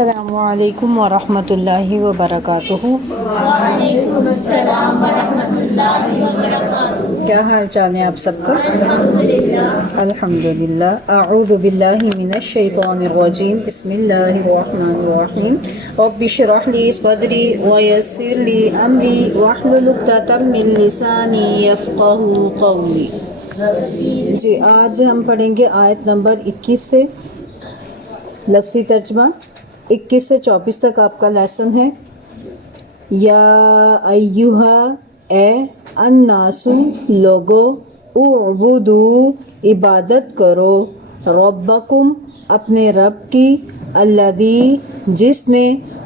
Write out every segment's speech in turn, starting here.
السلام علیکم ورحمۃ اللہ وبرکاتہ۔ وعلیکم السلام ورحمۃ اللہ وبرکاتہ۔ کیا حال چال ہے آپ سب کا؟ الحمدللہ۔ الحمدللہ۔ اعوذ باللہ من الشیطان الرجیم، بسم اللہ الرحمن الرحیم۔ رب اشرح لی صدری ویسر لی امری واحلل عقدۃ من لسانی یفقہوا قولی۔ جی آج ہم پڑھیں گے آیت نمبر 21 سے لفظی ترجمہ۔ 21 سے 24 تک آپ کا لیسن ہے۔ یا ایہا، اے، الناس، لوگو، اعبدو، عبادت کرو، ربکم، اپنے رب کی، الذی، جس نے،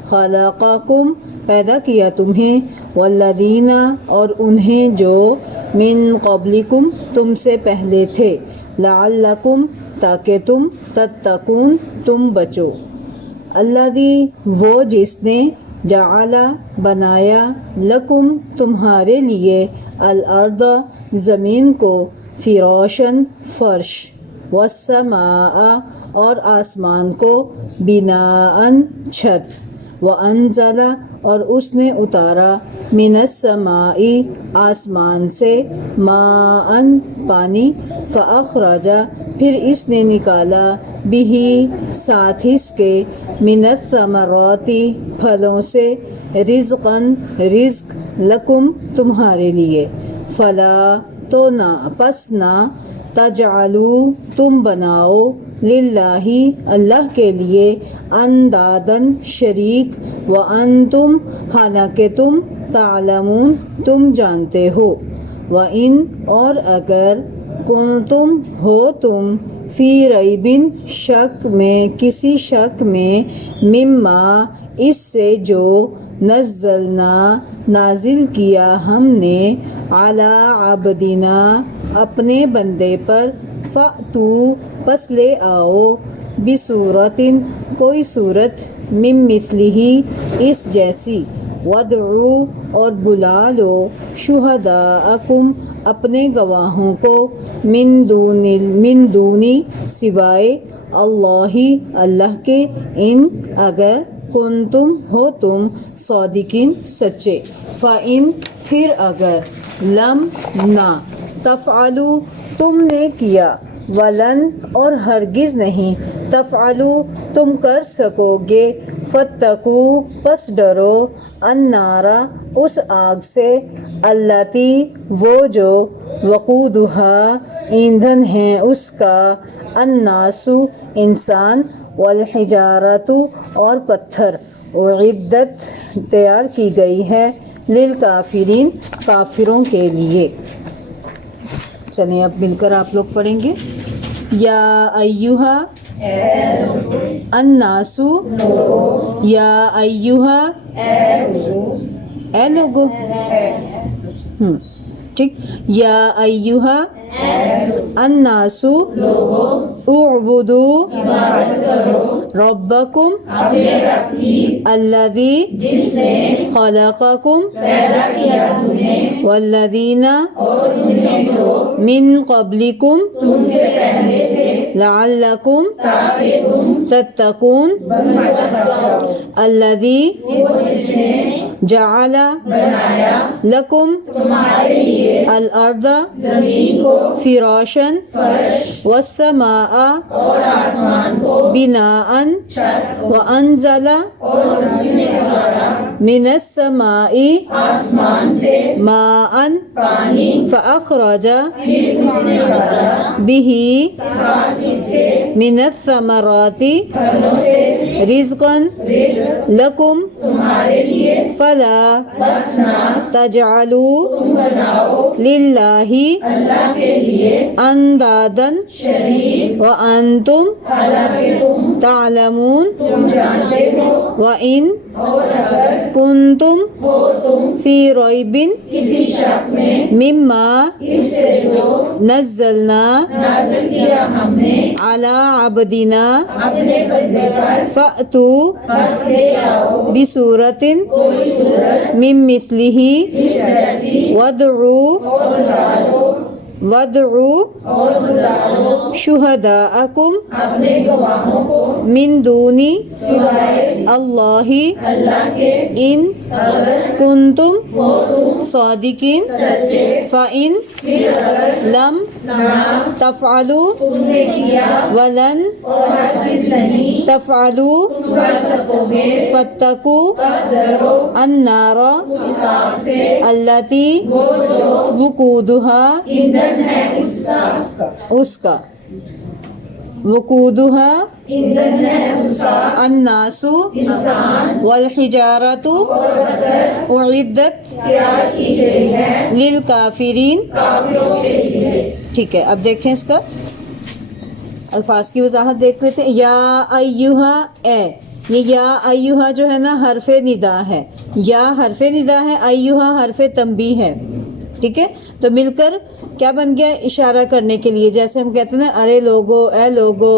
خلقکم، پیدا کیا تمہیں، والذین، اور انہیں جو، من قبلکم، تم سے پہلے تھے، لعلکم، تاکہ تم، تتقون، تم بچو۔ الذی، وہ جس نے، جعل، بنایا، لکم، تمہارے لیے، الارض، زمین کو، فراشن، فرش، والسماء، اور آسمان کو، بناء، چھت، وانزل، اور اس نے اتارا، من السماء، آسمان سے، ماء، پانی، فاخرج، پھر اس نے نکالا، بہ، ساتھ اس کے، من الثمرات، پھلوں سے، رزقاً، رزق، لکم، تمہارے لیے، فلا، تو نہ، پس نہ، تجعلوا، تم بناؤ، للہ، اللہ کے لیے، انداداً، شریک، وانتم، حالانکہ تم، تعلمون، تم جانتے ہو، وَإِنْ، اور اگر، کنتم، ہو تم، فی ریب، شک میں، کسی شک میں، مما، اس سے جو، نزلنا، نازل کیا ہم نے، علی عبدنا، اپنے بندے پر، فأتوا، پس لے آؤ، بصورت، کوئی صورت، من مثلہ، اس جیسی، وادعوا، اور بلا لو، شہداءکم، اپنے گواہوں کو، من دونی، سوائے، اللہ، اللہ کے، ان، اگر، کنتم، ہو تم، صادقین، سچے، فإن، پھر اگر، لم، نہ، تفعلوا، تم نے کیا، ولن، اور ہرگز نہیں، تفعلوا، تم کر سکو گے، فاتقوا، پس ڈرو، النار، اس آگ سے، التی، وہ جو، وقودھا، ایندھن ہے اس کا، الناس، انسان، والحجارۃ، اور پتھر، اعدت، تیار کی گئی ہے، للکافرین، کافروں کے لیے۔ چلیں اب مل کر آپ لوگ پڑھیں گے۔ یا ایہا، الناس، یا ایہا، اے لوگو، ٹھیک، یا ایہا، الناس، اعبدوا، ربکم، الذی، جس نے، خلقکم، پیدا کیا تمہیں، والذین، اور انہیں جو، من قبلکم، تم سے پہلے تھے، لعلکم، تاکہ تم، تتقون، الذی، جس نے، جعل، بنایا، لکم، تمہارے لیے، الارض، زمین کو، فراشن، فرش، والسماء، اور آسمان کو، بناء، چھت، وانزل، اور اس نے اتارا، من السماء، آسمان سے، ماء، پانی، فاخرج، پھر اس نے نکالا، بہ، ساتھ اس کے، من الثمرات، پھلوں سے، رزقاً، رزق، لکم، تمہارے لیے، فلا، بس نہ، تجعلوا، تم بناؤ، للہ، اللہ کے لیے، انداداً، شریک، وانتم، حالانکہ تم، تعلمون، تم جانتے ہو، وإن، اور اگر، کنتم، ہو تم، فی ریب، کسی شک میں، مما، اس سے جو، نزلنا، نازل کیا ہم نے، علی عبدنا، اپنے بندے پر، فأتوا، پس لے آؤ، بصورت، کوئی صورت، من مثلہ، اس جیسی، وادعوا، اور بلا لو، وَادْعُوا اور بلاؤ شُهَدَاءَكُمْ اپنے گواہوں کو مِن دُونِ سوائے اللَّهِ اللہ کے إِن اگر كُنتُم ہو تم صَادِقِينَ سچے فَإِن پھر اگر لَمْ نہ تَفْعَلُوا تم نے کیا وَلَن اور ہرگز نہیں تَفْعَلُوا تم کر سکو گے فَاتَّقُوا بس ڈرو النَّارَ حساب سے الَّتِي وہ جو وقودها ایندھن ہے اس کا وقودها ایندھن ہے اس کا الناس انسان والحجارة اور پتھر أعدت تیار کی گئی ہے للكافرين کافروں کے لیے. ٹھیک ہے، اب دیکھیں اس کا الفاظ کی وضاحت دیکھ لیتے ہیں. یا ایہا اے، یہ یا ایہا جو ہے نا حرف ندا ہے، یا حرف ندا ہے، ایہا حرف تنبیہ ہے. ٹھیک ہے، تو مل کر کیا بن گیا؟ اشارہ کرنے کے لیے. جیسے ہم کہتے ہیں نا ارے لوگو، اے لوگو،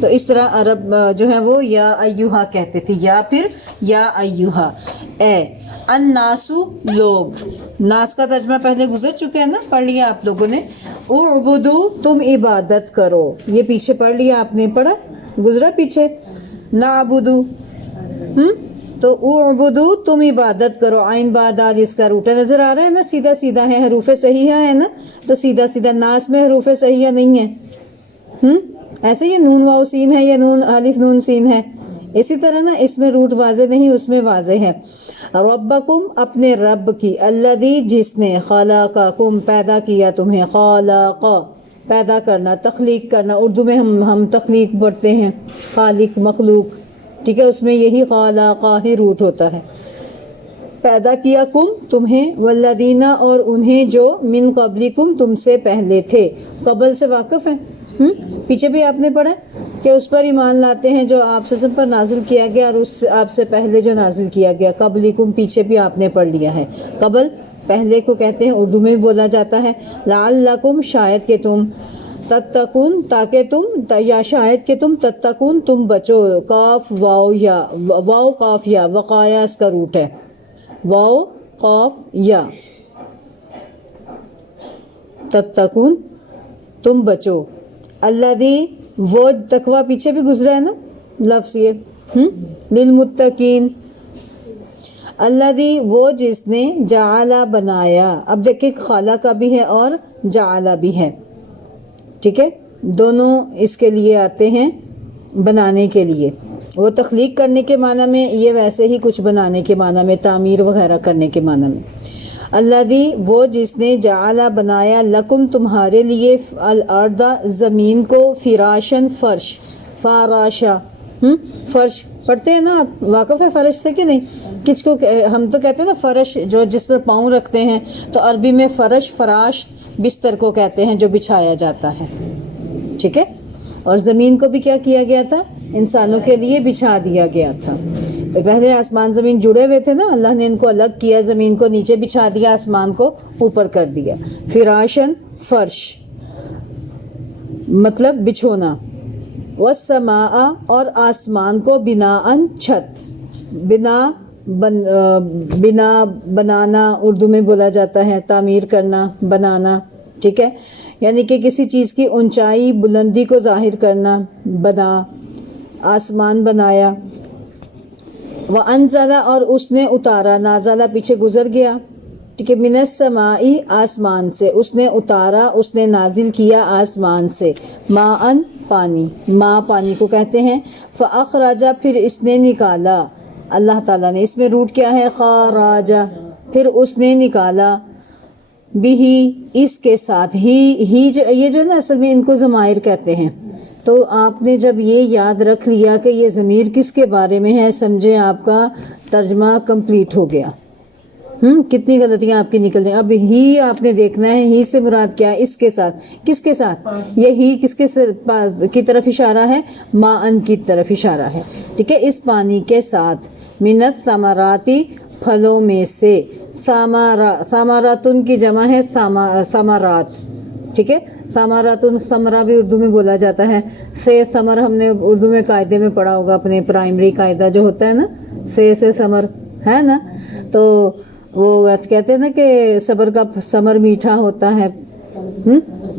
تو اس طرح عرب جو ہے وہ یا ایہا کہتے تھے، یا پھر یا ایہا اے. الناسو لوگ، ناس کا ترجمہ پہلے گزر چکے ہیں نا، پڑھ لیا آپ لوگوں نے. اعبدو تم عبادت کرو، یہ پیچھے پڑھ لیا آپ نے، پڑھا گزرا پیچھے. نعبدو تو اعبدو تم عبادت کرو. عین با دال اس کا روٹا نظر آ رہا ہے نا، سیدھا سیدھا ہے، حروف صحیحہ ہے نا، تو سیدھا سیدھا. ناس میں حروف صحیحہ نہیں ہے، ایسے یہ نون واو سین ہے یا نون الف نون سین ہے، اسی طرح نا اس میں روٹ واضح نہیں، اس میں واضح ہے. ربکم اپنے رب کی، الذی جس نے، خلقکم پیدا کیا تمہیں، خلق پیدا کرنا، تخلیق کرنا. اردو میں ہم تخلیق پڑھتے ہیں، خالق مخلوق، ٹھیک ہے، اس میں یہی خلقہ ہی روٹ ہوتا ہے. پیدا کیا کم تمہیں، والذین اور انہیں جو من قبلکم تم سے پہلے تھے. قبل سے واقف ہے، پیچھے بھی آپ نے پڑھا کہ اس پر ایمان لاتے ہیں جو آپ سے پر نازل کیا گیا، اور اس آپ سے پہلے جو نازل کیا گیا. قبلکم پیچھے بھی آپ نے پڑھ لیا ہے. قبل پہلے کو کہتے ہیں، اردو میں بھی بولا جاتا ہے. لعلکم شاید کہ تم، تتقون تاکہ تم، یا شاید کہ تم، تتقون تم بچو. قاف واو یا، واو قاف یا، وقایا اس کا روٹ ہے، واو قاف یا، تتقون تم بچو. الذی وہ تقوی پیچھے بھی گزرا ہے نا لفظ یہ، للمتقین. الذی وہ جس نے، جعل بنایا. اب دیکھیں خالق کا بھی ہے اور جعل بھی ہے، ٹھیک ہے، دونوں اس کے لیے آتے ہیں بنانے کے لیے. وہ تخلیق کرنے کے معنی میں، یہ ویسے ہی کچھ بنانے کے معنی میں، تعمیر وغیرہ کرنے کے معنی میں. الذی وہ جس نے، جعل بنایا، لکم تمہارے لیے، الارض زمین کو، فراشن فرش، فراشا فرش پڑھتے ہیں نا آپ، واقف ہے فرش سے کہ نہیں؟ کس کو ہم تو کہتے ہیں نا فرش، جو جس پر پاؤں رکھتے ہیں، تو عربی میں فرش، فراش بستر کو کہتے ہیں جو بچھایا جاتا ہے، ٹھیک ہے. اور زمین کو بھی کیا کیا گیا تھا؟ انسانوں کے لیے بچھا دیا گیا تھا. پہلے آسمان زمین جڑے ہوئے تھے نا، اللہ نے ان کو الگ کیا، زمین کو نیچے بچھا دیا، آسمان کو اوپر کر دیا. فراشن فرش مطلب بچھونا. والسماء اور آسمان کو، بناءً چھت، بنا بنانا اردو میں بولا جاتا ہے، تعمیر کرنا، بنانا، ٹھیک ہے، یعنی کہ کسی چیز کی اونچائی بلندی کو ظاہر کرنا. بنا آسمان بنایا. وَأَنزَلَ اور اس نے اتارا، نازلہ پیچھے گزر گیا، ٹھیک ہے. مِنَ السَّمَاءِ آسمان سے، اس نے اتارا، اس نے نازل کیا آسمان سے. ماءً پانی، ماء پانی کو کہتے ہیں. فَأَخْرَجَ پھر اس نے نکالا، اللہ تعالیٰ نے، اس میں روٹ کیا ہے؟ خَرَجَ پھر اس نے نکالا، بھی اس کے ساتھ، ہی یہ جو نا اصل میں ان کو ضمائر کہتے ہیں. تو آپ نے جب یہ یاد رکھ لیا کہ یہ ضمیر کس کے بارے میں ہے، سمجھے آپ کا ترجمہ کمپلیٹ ہو گیا. کتنی غلطیاں آپ کی نکل جائیں. اب ہی آپ نے دیکھنا ہے، ہی سے مراد کیا ہے؟ اس کے ساتھ. کس کے ساتھ؟ یہ ہی کس کی طرف اشارہ ہے؟ ماءً کی طرف اشارہ ہے، ٹھیک ہے، اس پانی کے ساتھ. من الثمرات پھلوں میں سے. ثمراتن کی جمع ہے ثمرات، ٹھیک ہے. ثمراتن، ثمرہ بھی اردو میں بولا جاتا ہے. سے ثمر ہم نے اردو میں قاعدے میں پڑھا ہوگا، اپنے پرائمری قاعدہ جو ہوتا ہے نا، سے ثمر ہے نا. تو وہ کہتے ہیں نا کہ صبر کا ثمر میٹھا ہوتا ہے،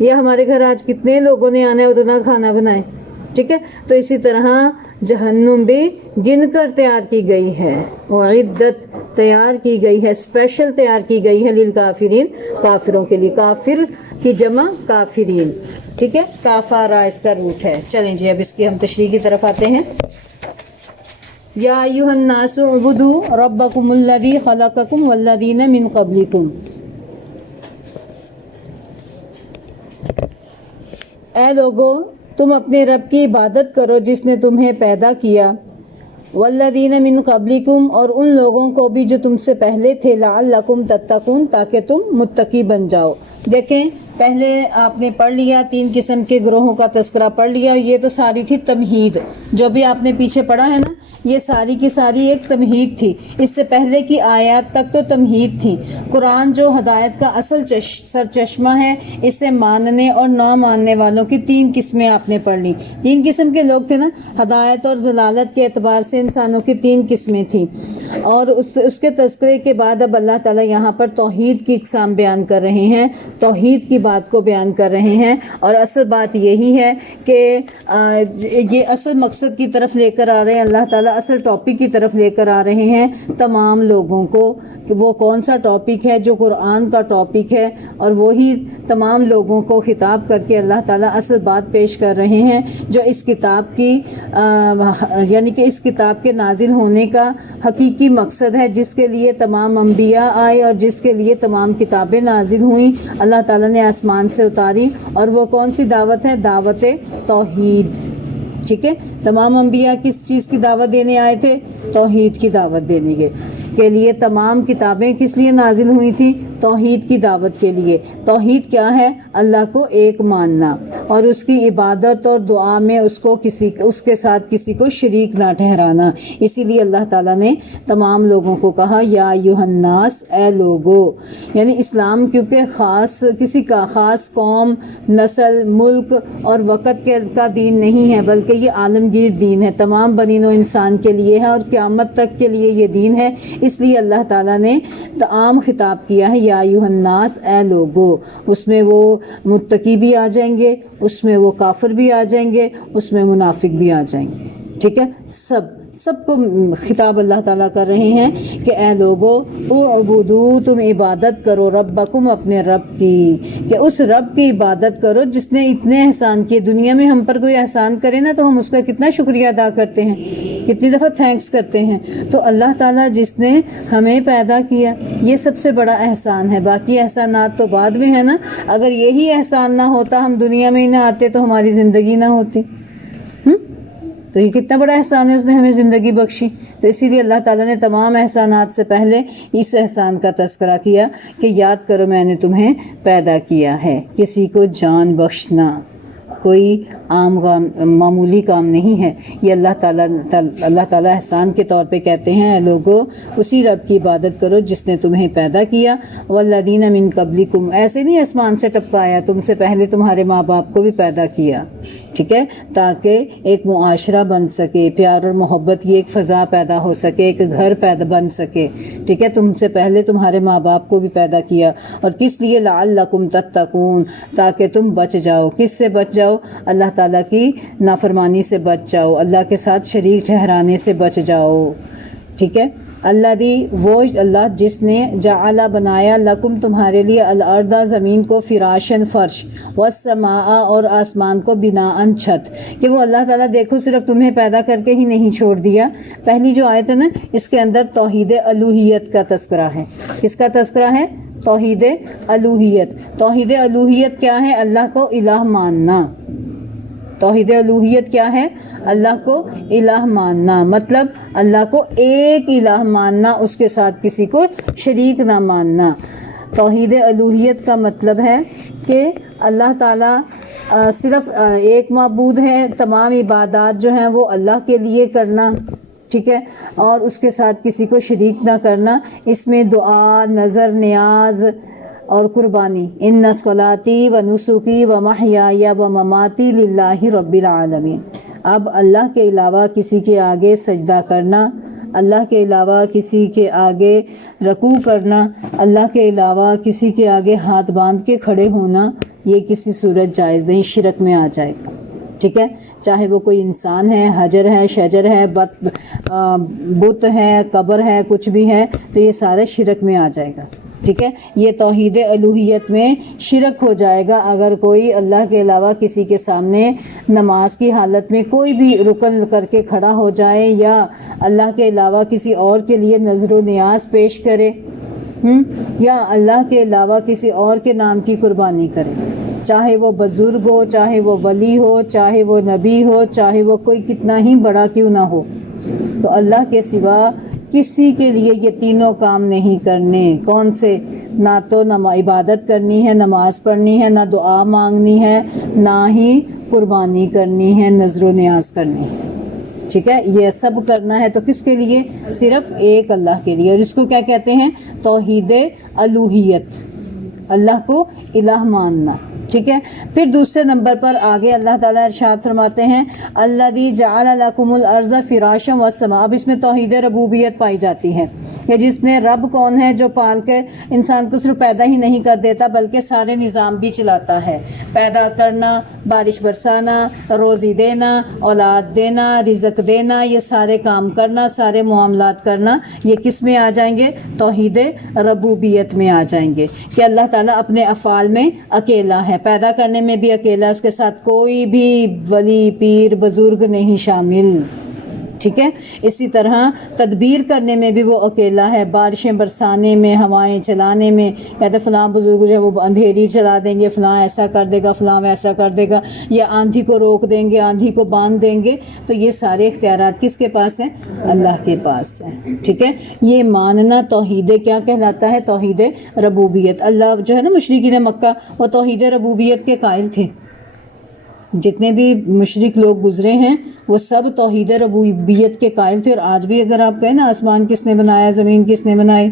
یا ہمارے گھر آج کتنے لوگوں نے آنا ہے اتنا کھانا بنائے، ٹھیک ہے؟ تو اسی طرح جہنم بھی گن کر تیار کی گئی ہے، اعدت تیار کی گئی ہے، اسپیشل تیار کی گئی ہے للکافرین، کافروں کے لیے، کافر کی جمع کافرین، ٹھیک ہے؟ کافارا اس کا روٹ ہے۔ چلیں جی اب اس کی ہم تشریح کی طرف آتے ہیں۔ یا ایھا الناس اعبدوا ربکم الذی خلقکم والذین من قبلکم، اے لوگو تم اپنے رب کی عبادت کرو جس نے تمہیں پیدا کیا، والذین من قبلکم اور ان لوگوں کو بھی جو تم سے پہلے تھے، لعلکم تتقون تاکہ تم متقی بن جاؤ۔ دیکھیں پہلے آپ نے پڑھ لیا 3 قسم کے گروہوں کا تذکرہ پڑھ لیا، یہ تو ساری تھی تمہید، جو بھی آپ نے پیچھے پڑھا ہے نا یہ ساری کی ساری ایک تمہید تھی، اس سے پہلے کی آیات تک تو تمہید تھی۔ قرآن جو ہدایت کا اصل سرچشمہ ہے، اسے ماننے اور نہ ماننے والوں کی 3 قسمیں آپ نے پڑھ لی۔ 3 قسم کے لوگ تھے نا، ہدایت اور ضلالت کے اعتبار سے انسانوں کی 3 قسمیں تھیں، اور اس کے تذکرے کے بعد اب اللہ تعالیٰ یہاں پر توحید کی اقسام بیان کر رہے ہیں، توحید کی بات کو بیان کر رہے ہیں، اور اصل بات یہی ہے کہ یہ اصل مقصد کی طرف لے کر آ رہے ہیں اللہ تعالیٰ، اصل ٹاپک کی طرف لے کر آ رہے ہیں تمام لوگوں کو، کہ وہ کون سا ٹاپک ہے جو قرآن کا ٹاپک ہے، اور وہی تمام لوگوں کو خطاب کر کے اللہ تعالیٰ اصل بات پیش کر رہے ہیں جو اس کتاب کی یعنی کہ اس کتاب کے نازل ہونے کا حقیقی مقصد ہے، جس کے لیے تمام انبیاء آئے اور جس کے لیے تمام کتابیں نازل ہوئیں، اللہ تعالیٰ نے آسمان سے اتاری، اور وہ کون سی دعوت ہے؟ دعوت توحید، ٹھیک ہے؟ تمام انبیاء کس چیز کی دعوت دینے آئے تھے؟ توحید کی دعوت دینے کے لیے تمام کتابیں کس لیے نازل ہوئی تھی؟ توحید کی دعوت کے لیے۔ توحید کیا ہے؟ اللہ کو ایک ماننا اور اس کی عبادت اور دعا میں اس کے ساتھ کسی کو شریک نہ ٹھہرانا۔ اسی لیے اللہ تعالیٰ نے تمام لوگوں کو کہا یا ایھا الناس، اے لوگو، یعنی اسلام کیونکہ کسی کا خاص قوم، نسل، ملک اور وقت کا دین نہیں ہے، بلکہ یہ عالمگیر دین ہے، تمام بنی نوع انسان کے لیے ہے اور قیامت تک کے لیے یہ دین ہے۔ اس لیے اللہ تعالیٰ نے عام خطاب کیا ہے یا ایھا الناس، اے لوگو، اس میں وہ متقی بھی آ جائیں گے، اس میں وہ کافر بھی آ جائیں گے، اس میں منافق بھی آ جائیں گے، ٹھیک ہے؟ سب کو خطاب اللہ تعالیٰ کر رہے ہیں کہ اے لوگو اعبدو، تم عبادت کرو، ربکم، اپنے رب کی، کہ اس رب کی عبادت کرو جس نے اتنے احسان کیے۔ دنیا میں ہم پر کوئی احسان کرے نا تو ہم اس کا کتنا شکریہ ادا کرتے ہیں، کتنی دفعہ تھینکس کرتے ہیں۔ تو اللہ تعالیٰ جس نے ہمیں پیدا کیا، یہ سب سے بڑا احسان ہے، باقی احسانات تو بعد میں ہے نا۔ اگر یہی احسان نہ ہوتا، ہم دنیا میں ہی نہ آتے تو ہماری زندگی نہ ہوتی، تو یہ کتنا بڑا احسان ہے، اس نے ہمیں زندگی بخشی۔ تو اسی لیے اللہ تعالیٰ نے تمام احسانات سے پہلے اس احسان کا تذکرہ کیا کہ یاد کرو میں نے تمہیں پیدا کیا ہے۔ کسی کو جان بخشنا کوئی عام معمولی کام نہیں ہے، یہ اللہ تعالیٰ احسان کے طور پہ کہتے ہیں اے لوگو اسی رب کی عبادت کرو جس نے تمہیں پیدا کیا، والذین من قبلکم، ایسے نہیں آسمان سے ٹپکایا، تم سے پہلے تمہارے ماں باپ کو بھی پیدا کیا، ٹھیک ہے؟ تاکہ ایک معاشرہ بن سکے، پیار اور محبت کی ایک فضا پیدا ہو سکے، ایک گھر بن سکے، ٹھیک ہے؟ تم سے پہلے تمہارے ماں باپ کو بھی پیدا کیا، اور کس لیے؟ لعلکم تتقون، تاکہ تم بچ جاؤ۔ کس سے بچ جاؤ؟ اللہ تعالیٰ کی نافرمانی سے بچ جاؤ، اللہ کے ساتھ شریک ٹھہرانے سے بچ جاؤ، ٹھیک ہے؟ وہ اللہ جس نے جعل بنایا لکم تمہارے لیے الارض زمین کو فراشن فرش، والسماء اور آسمان کو بناء چھت، کہ وہ اللہ تعالیٰ دیکھو صرف تمہیں پیدا کر کے ہی نہیں چھوڑ دیا۔ پہلی جو آیت ہے نا اس کے اندر توحید الوہیت کا تذکرہ ہے۔ کس کا تذکرہ ہے؟ توحید الوہیت۔ توحید الوہیت کیا ہے؟ اللہ کو الہ ماننا۔ توحید الوہیت کیا ہے؟ اللہ کو الہ ماننا، مطلب اللہ کو ایک الہ ماننا، اس کے ساتھ کسی کو شریک نہ ماننا۔ توحید الوہیت کا مطلب ہے کہ اللہ تعالیٰ صرف ایک معبود ہے، تمام عبادات جو ہیں وہ اللہ کے لیے کرنا، ٹھیک ہے؟ اور اس کے ساتھ کسی کو شریک نہ کرنا، اس میں دعا، نظر نیاز اور قربانی، ان صلاتی و نسکی و محیای و مماتی للہ رب العالمین۔ اب اللہ کے علاوہ کسی کے آگے سجدہ کرنا، اللہ کے علاوہ کسی کے آگے رکوع کرنا، اللہ کے علاوہ کسی کے آگے ہاتھ باندھ کے کھڑے ہونا، یہ کسی صورت جائز نہیں، شرک میں آ جائے گا، ٹھیک ہے؟ چاہے وہ کوئی انسان ہے، حجر ہے، شجر ہے، بت ہے، قبر ہے، کچھ بھی ہے، تو یہ سارے شرک میں آ جائے گا، ٹھیک ہے؟ یہ توحید الوہیت میں شرک ہو جائے گا اگر کوئی اللہ کے علاوہ کسی کے سامنے نماز کی حالت میں کوئی بھی رکن کر کے کھڑا ہو جائے یا اللہ کے علاوہ کسی اور کے لیے نذر و نیاز پیش کرے، یا اللہ کے علاوہ کسی اور کے نام کی قربانی کرے، چاہے وہ بزرگ ہو، چاہے وہ ولی ہو، چاہے وہ نبی ہو، چاہے وہ کوئی کتنا ہی بڑا کیوں نہ ہو، تو اللہ کے سوا کسی کے لیے یہ تینوں کام نہیں کرنے۔ کون سے؟ نہ تو عبادت کرنی ہے، نماز پڑھنی ہے، نہ دعا مانگنی ہے، نہ ہی قربانی کرنی ہے، نذر و نیاز کرنی ہے، ٹھیک ہے؟ یہ سب کرنا ہے تو کس کے لیے؟ صرف ایک اللہ کے لیے، اور اس کو کیا کہتے ہیں؟ توحید الوہیت، اللہ کو الہ ماننا، ٹھیک ہے؟ پھر دوسرے نمبر پر آگے اللہ تعالیٰ ارشاد فرماتے ہیں الذی جعل لکم الارض فراشا والسماء۔ اب اس میں توحید ربوبیت پائی جاتی ہے کہ جس نے رب کون ہے؟ جو پال کے انسان کو صرف پیدا ہی نہیں کر دیتا بلکہ سارے نظام بھی چلاتا ہے، پیدا کرنا، بارش برسانا، روزی دینا، اولاد دینا، رزق دینا، یہ سارے کام کرنا، سارے معاملات کرنا، یہ کس میں آ جائیں گے؟ توحید ربوبیت میں آ جائیں گے کہ اللہ تعالیٰ اپنے افعال میں اکیلا ہے، پیدا کرنے میں بھی اکیلا، اس کے ساتھ کوئی بھی ولی پیر بزرگ نہیں شامل، ٹھیک ہے؟ اسی طرح تدبیر کرنے میں بھی وہ اکیلا ہے، بارشیں برسانے میں، ہوائیں چلانے میں، کہتے فلاں بزرگ جو ہے وہ اندھیری چلا دیں گے، فلاں ایسا کر دے گا، فلاں ویسا کر دے گا، یا آندھی کو روک دیں گے، آندھی کو باندھ دیں گے، تو یہ سارے اختیارات کس کے پاس ہیں؟ اللہ کے پاس ہیں، ٹھیک ہے؟ یہ ماننا توحید کیا کہلاتا ہے؟ توحید ربوبیت۔ اللہ جو ہے نا مشرکین مکہ وہ توحید ربوبیت کے قائل تھے، جتنے بھی مشرک لوگ گزرے ہیں وہ سب توحید ربوبیت کے قائل تھے، اور آج بھی اگر آپ کہیں نا آسمان کس نے بنایا، زمین کس نے بنائی،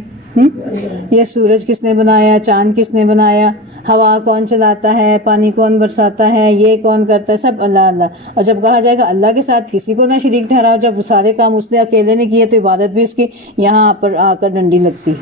یہ سورج کس نے بنایا، چاند کس نے بنایا، ہوا کون چلاتا ہے، پانی کون برساتا ہے، یہ کون کرتا ہے، سب اللہ اللہ۔ اور جب کہا جائے گا اللہ کے ساتھ کسی کو نہ شریک ٹھہراؤ، جب سارے کام اس نے اکیلے نے کیے تو عبادت بھی اس کی یہاں پر آ کر ڈنڈی لگتی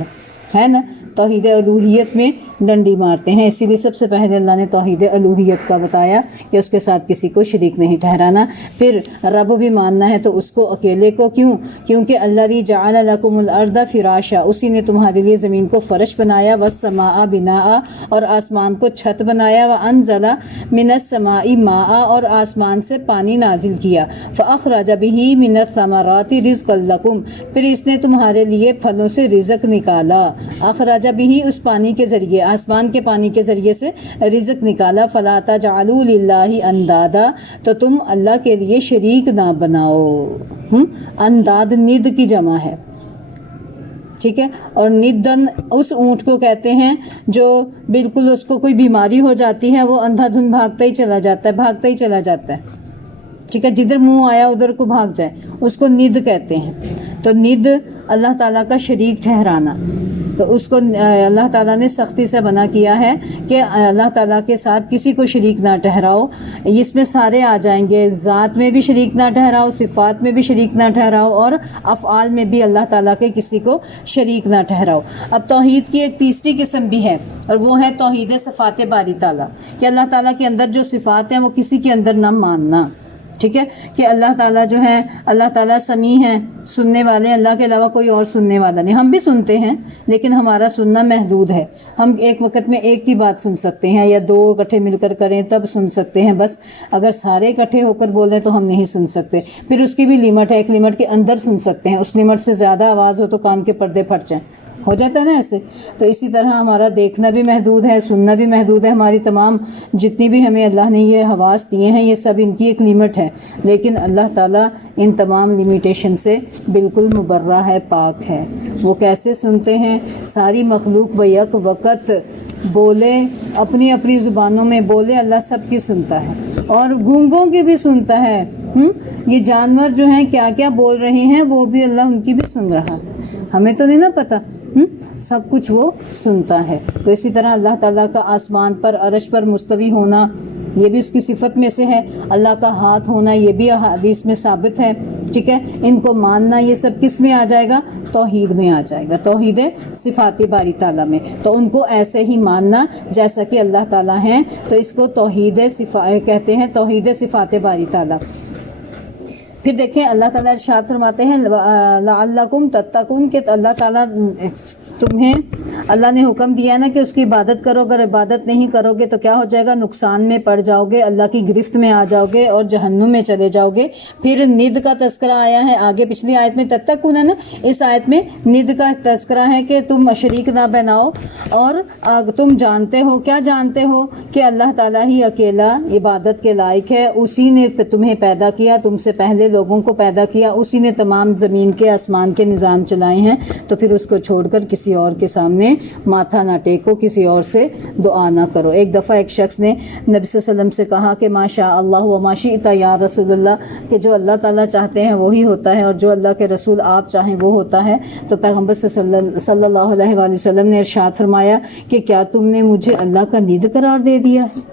ہے نا؟ توحید الوہیت میں ڈنڈی مارتے ہیں، اسی لیے سب سے پہلے اللہ نے توحید الوہیت کا بتایا کہ اس کے ساتھ کسی کو شریک نہیں ٹھہرانا۔ پھر رب بھی ماننا ہے تو اس کو اکیلے کو، کیوں؟ کیونکہ الذی جعل لکم الارض فراشا، اسی نے تمہارے لیے زمین کو فرش بنایا، والسماء بناء، اور آسمان کو چھت بنایا، وانزل من السماء ماء، اور آسمان سے پانی نازل کیا، فاخرج به من الثمرات رزقا لکم، پھر اس نے تمہارے لیے پھلوں سے رزق نکالا، اخرج بھی اس پانی کے ذریعے، آسمان کے پانی کے ذریعے سے رزق نکالا، فلا تجعلوا للہ اندادا، تو تم اللہ کے لیے شریک نہ بناؤ۔ انداد ند کی جمع ہے، ٹھیک ہے؟ اور ندن اس اونٹ کو کہتے ہیں جو بالکل اس کو کوئی بیماری ہو جاتی ہے، وہ اندھا دھند بھاگتا ہی چلا جاتا ہے، بھاگتا ہی چلا جاتا ہے، ٹھیک ہے؟ جدھر منہ آیا ادھر کو بھاگ جائے، اس کو ند کہتے ہیں۔ تو ند اللہ تعالیٰ کا شریک ٹھہرانا، تو اس کو اللہ تعالیٰ نے سختی سے منع کیا ہے کہ اللہ تعالیٰ کے ساتھ کسی کو شریک نہ ٹھہراؤ۔ اس میں سارے آ جائیں گے، ذات میں بھی شریک نہ ٹھہراؤ، صفات میں بھی شریک نہ ٹھہراؤ، اور افعال میں بھی اللہ تعالیٰ کے کسی کو شریک نہ ٹھہراؤ۔ اب توحید کی ایک تیسری قسم بھی ہے، اور وہ ہے توحید صفات باری تعالیٰ، کہ اللہ تعالیٰ کے اندر جو صفات ہیں وہ کسی کے اندر نہ ماننا، ٹھیک ہے؟ کہ اللہ تعالیٰ جو ہے، اللہ تعالیٰ سمیع ہیں، سننے والے، اللہ کے علاوہ کوئی اور سننے والا نہیں۔ ہم بھی سنتے ہیں لیکن ہمارا سننا محدود ہے، ہم ایک وقت میں ایک کی بات سن سکتے ہیں، یا دو اکٹھے مل کر کریں تب سن سکتے ہیں، بس اگر سارے اکٹھے ہو کر بولیں تو ہم نہیں سن سکتے۔ پھر اس کی بھی لمٹ ہے، ایک لمٹ کے اندر سن سکتے ہیں، اس لمٹ سے زیادہ آواز ہو تو کان کے پردے پھٹ جائیں، ہو جاتا ہے نا ایسے۔ تو اسی طرح ہمارا دیکھنا بھی محدود ہے، سننا بھی محدود ہے، ہماری تمام جتنی بھی ہمیں اللہ نے یہ حواس دیے ہیں یہ سب ان کی ایک لمٹ ہے، لیکن اللہ تعالیٰ ان تمام لمیٹیشن سے بالکل مبرہ ہے، پاک ہے۔ وہ کیسے سنتے ہیں؟ ساری مخلوق بیک وقت بولے، اپنی اپنی زبانوں میں بولے، اللہ سب کی سنتا ہے، اور گونگوں کی بھی سنتا ہے۔ یہ جانور جو ہیں کیا کیا بول رہے ہیں وہ بھی اللہ ان کی بھی سن رہا ہے، ہمیں تو نہیں نا پتہ، سب کچھ وہ سنتا ہے۔ تو اسی طرح اللہ تعالیٰ کا آسمان پر عرش پر مستوی ہونا، یہ بھی اس کی صفت میں سے ہے. اللہ کا ہاتھ ہونا یہ بھی حدیث میں ثابت ہے. ٹھیک ہے, ان کو ماننا یہ سب کس میں آ جائے گا؟ توحید میں آ جائے گا, توحید صفات باری تعالیٰ میں. تو ان کو ایسے ہی ماننا جیسا کہ اللہ تعالیٰ ہیں, تو اس کو توحید کہتے ہیں, توحید صفات باری تعالیٰ. پھر دیکھیں اللہ تعالیٰ ارشاد فرماتے ہیں لعلکم تتقون, کہ اللہ تعالیٰ تمہیں اللہ نے حکم دیا ہے نا کہ اس کی عبادت کرو, اگر عبادت نہیں کرو گے تو کیا ہو جائے گا؟ نقصان میں پڑ جاؤ گے, اللہ کی گرفت میں آ جاؤ گے اور جہنم میں چلے جاؤ گے. پھر ند کا تذکرہ آیا ہے آگے, پچھلی آیت میں تتقون ہے نا, اس آیت میں ند کا تذکرہ ہے کہ تم شریک نہ بناؤ, اور تم جانتے ہو, کیا جانتے ہو؟ کہ اللہ تعالیٰ ہی اکیلا عبادت کے لائق ہے. اسی نے تمہیں پیدا کیا, تم سے پہلے لوگوں کو پیدا کیا, اسی نے تمام زمین کے آسمان کے نظام چلائے ہیں. تو پھر اس کو چھوڑ کر کسی اور کے سامنے ماتھا نہ ٹیکو, کسی اور سے دعا نہ کرو. ایک دفعہ ایک شخص نے نبی صلی اللہ علیہ وسلم سے کہا کہ ما شاء اللہ و ما شئت یا رسول اللہ, کہ جو اللہ تعالیٰ چاہتے ہیں وہی ہوتا ہے اور جو اللہ کے رسول آپ چاہیں وہ ہوتا ہے. تو پیغمبر صلی اللہ علیہ وآلہ وسلم نے ارشاد فرمایا کہ کیا تم نے مجھے اللہ کا ند قرار دے دیا ہے؟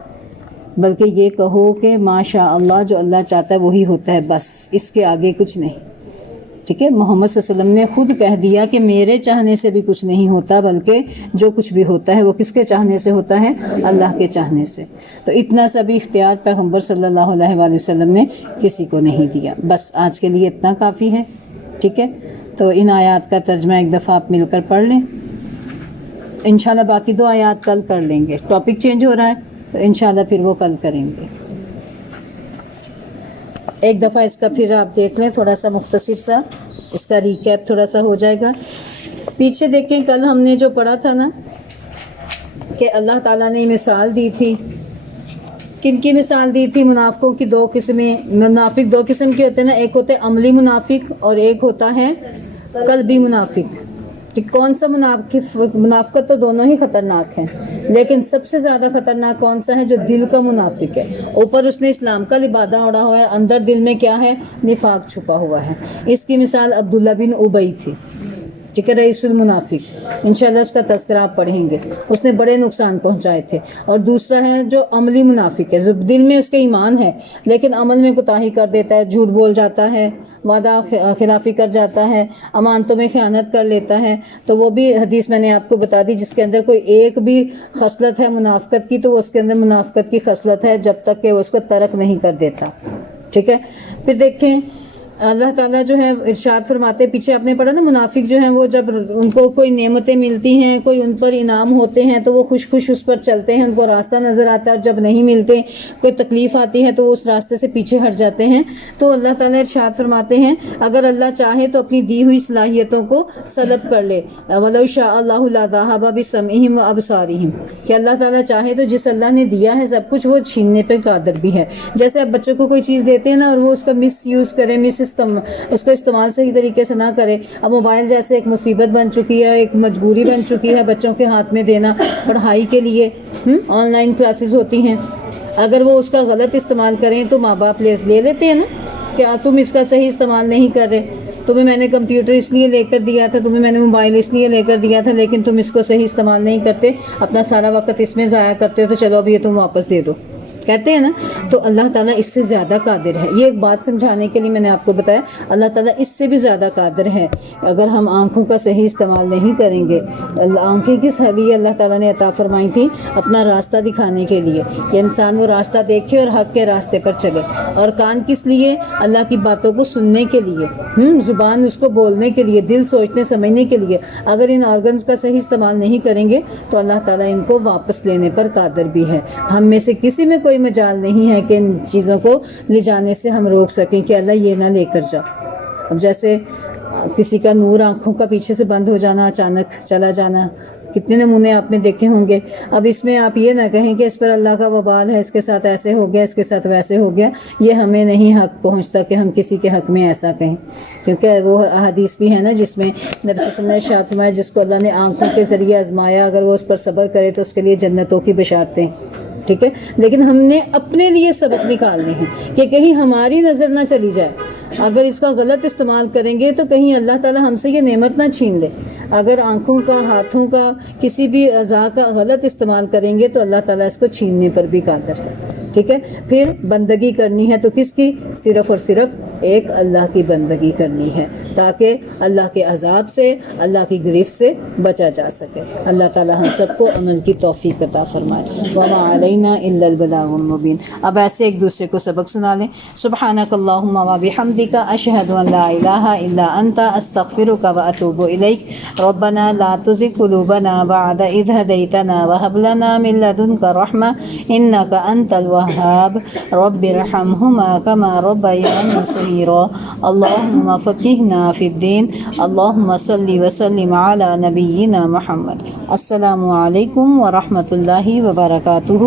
بلکہ یہ کہو کہ ماشاء اللہ, جو اللہ چاہتا ہے وہی ہوتا ہے, بس اس کے آگے کچھ نہیں. ٹھیک ہے, محمد صلی اللہ علیہ وسلم نے خود کہہ دیا کہ میرے چاہنے سے بھی کچھ نہیں ہوتا, بلکہ جو کچھ بھی ہوتا ہے وہ کس کے چاہنے سے ہوتا ہے؟ اللہ کے چاہنے سے. تو اتنا سا بھی اختیار پیغمبر صلی اللہ علیہ وآلہ وسلم نے کسی کو نہیں دیا. بس آج کے لیے اتنا کافی ہے. ٹھیک ہے, تو ان آیات کا ترجمہ ایک دفعہ آپ مل کر پڑھ لیں. انشاءاللہ باقی 2 آیات کل کر لیں گے, ٹاپک چینج ہو رہا ہے تو انشاءاللہ پھر وہ کل کریں گے. ایک دفعہ اس کا پھر آپ دیکھ لیں, تھوڑا سا مختصر سا اس کا ریکیپ تھوڑا سا ہو جائے گا. پیچھے دیکھیں, کل ہم نے جو پڑھا تھا نا کہ اللہ تعالیٰ نے مثال دی تھی. کن کی مثال دی تھی؟ منافقوں کی 2 قسمیں. منافق 2 قسم کے ہوتے ہیں نا, ایک ہوتے ہیں عملی منافق اور ایک ہوتا ہے قلبی منافق. کون سا منافقت تو دونوں ہی خطرناک ہیں, لیکن سب سے زیادہ خطرناک کون سا ہے؟ جو دل کا منافق ہے. اوپر اس نے اسلام کا لبادہ اوڑھا ہوا ہے, اندر دل میں کیا ہے؟ نفاق چھپا ہوا ہے. اس کی مثال عبداللہ بن ابی تھی. ٹھیک ہے, رئیس المنافق. انشاءاللہ اس کا تذکرہ آپ پڑھیں گے, اس نے بڑے نقصان پہنچائے تھے. اور دوسرا ہے جو عملی منافق ہے, دل میں اس کے ایمان ہے لیکن عمل میں کوتاہی کر دیتا ہے, جھوٹ بول جاتا ہے, وعدہ خلافی کر جاتا ہے, امانتوں میں خیانت کر لیتا ہے. تو وہ بھی حدیث میں نے آپ کو بتا دی, جس کے اندر کوئی ایک بھی خصلت ہے منافقت کی تو وہ اس کے اندر منافقت کی خصلت ہے جب تک کہ وہ اس کو ترک نہیں کر دیتا. ٹھیک ہے, پھر دیکھیں اللہ تعالیٰ جو ہے ارشاد فرماتے, پیچھے آپ نے پڑھا نا, منافق جو ہیں وہ جب ان کو کوئی نعمتیں ملتی ہیں, کوئی ان پر انعام ہوتے ہیں تو وہ خوش خوش اس پر چلتے ہیں, ان کو راستہ نظر آتا ہے, اور جب نہیں ملتے, کوئی تکلیف آتی ہے تو وہ اس راستے سے پیچھے ہٹ جاتے ہیں. تو اللہ تعالیٰ ارشاد فرماتے ہیں اگر اللہ چاہے تو اپنی دی ہوئی صلاحیتوں کو سلب کر لے. وَلَوْ شَاءَ اللَّهُ لَذَهَبَ بِسَمْعِهِمْ وَأَبْصَارِهِمْ, کہ اللہ تعالیٰ چاہے تو جس اللہ نے دیا ہے سب کچھ وہ چھیننے پہ قادر بھی ہے. جیسے آپ بچوں کو کوئی چیز دیتے ہیں نا اور وہ اس کا مس یوز کرے, اس کو استعمال صحیح طریقے سے نہ کرے. اب موبائل جیسے ایک مصیبت بن چکی ہے, ایک مجبوری بن چکی ہے بچوں کے ہاتھ میں دینا پڑھائی کے لیے. آن لائن کلاسز ہوتی ہیں, اگر وہ اس کا غلط استعمال کریں تو ماں باپ لے لیتے ہیں نا کہ تم اس کا صحیح استعمال نہیں کر رہے, تمہیں میں نے کمپیوٹر اس لیے لے کر دیا تھا, تمہیں میں نے موبائل اس لیے لے کر دیا تھا, لیکن تم اس کو صحیح استعمال نہیں کرتے, اپنا سارا وقت اس میں ضائع کرتے ہو, تو چلو اب یہ تم واپس دے دو, کہتے ہیں نا. تو اللہ تعالیٰ اس سے زیادہ قادر ہے. یہ ایک بات سمجھانے کے لیے میں نے آپ کو بتایا, اللہ تعالیٰ اس سے بھی زیادہ قادر ہے. اگر ہم آنکھوں کا صحیح استعمال نہیں کریں گے, آنکھیں کس لیے اللہ تعالیٰ نے عطا فرمائی تھی؟ اپنا راستہ دکھانے کے لیے, کہ انسان وہ راستہ دیکھے اور حق کے راستے پر چلے. اور کان کس لیے؟ اللہ کی باتوں کو سننے کے لیے, زبان اس کو بولنے کے لیے, دل سوچنے سمجھنے کے لیے. اگر ان آرگنز کا صحیح استعمال نہیں کریں گے تو اللہ تعالیٰ ان کو واپس لینے پر قادر بھی ہے. ہم میں سے کسی میں کوئی مجال نہیں ہے کہ ان چیزوں کو لے جانے سے ہم روک سکیں کہ اللہ یہ نہ لے کر جا. اب جیسے کسی کا نور آنکھوں کا پیچھے سے بند ہو جانا, اچانک چلا جانا, کتنے نمونے آپ نے دیکھے ہوں گے. اب اس میں آپ یہ نہ کہیں کہ اس پر اللہ کا وبال ہے, اس کے ساتھ ایسے ہو گیا, اس کے ساتھ ویسے ہو گیا. یہ ہمیں نہیں حق پہنچتا کہ ہم کسی کے حق میں ایسا کہیں, کیونکہ وہ حدیث بھی ہے نا جس میں نبی صلی اللہ علیہ وسلم نے ارشاد فرمایا جس کو اللہ نے آنکھوں کے ذریعے آزمایا, اگر وہ اس پر صبر کرے تو اس کے لیے جنتوں کی بشارتیں. ٹھیک ہے, لیکن ہم نے اپنے لیے سبق نکالنے ہیں کہ کہیں ہماری نظر نہ چلی جائے. اگر اس کا غلط استعمال کریں گے تو کہیں اللہ تعالیٰ ہم سے یہ نعمت نہ چھین لے. اگر آنکھوں کا, ہاتھوں کا, کسی بھی اعضاء کا غلط استعمال کریں گے تو اللہ تعالیٰ اس کو چھیننے پر بھی قادر ہے. ٹھیک ہے. پھر بندگی کرنی ہے تو کس کی؟ صرف اور صرف ایک اللہ کی بندگی کرنی ہے تاکہ اللہ کے عذاب سے، اللہ کی گرفت سے بچا جا سکے. اللہ تعالی ہم سب کو عمل کی توفیق عطا فرمائے. وما علینا الا البلاغ المبین. اب ایسے ایک دوسرے کو سبق سنا لیں. سبحانک اللہم و بحمدک اشہد ان لا الہ الا انت استغفرک و اتوب الیک. ربنا لا تزغ قلوبنا بعد اذ ہدیتنا وہب لنا من لدنک رحمہ انک انت الوہاب. رب ارحمہما کما ربیانی صغیرا. اللہم فقہنا فی الدین. اللہم صلی وسلم علی نبینا محمد. السلام علیکم ورحمۃ اللہ وبرکاتہ.